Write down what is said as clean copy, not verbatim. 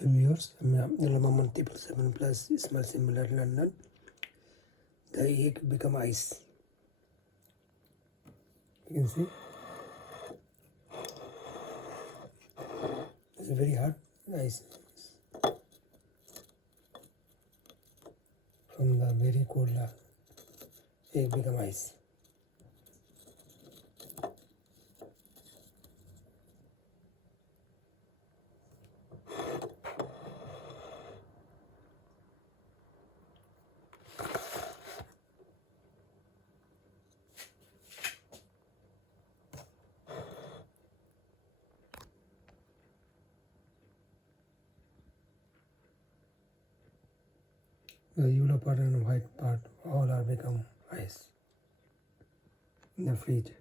Viewers, Lama 7 plus small similar London. The egg become ice. You can see it's very hard ice from the very cold egg become ice. The yellow part and white part all are become ice in the fridge.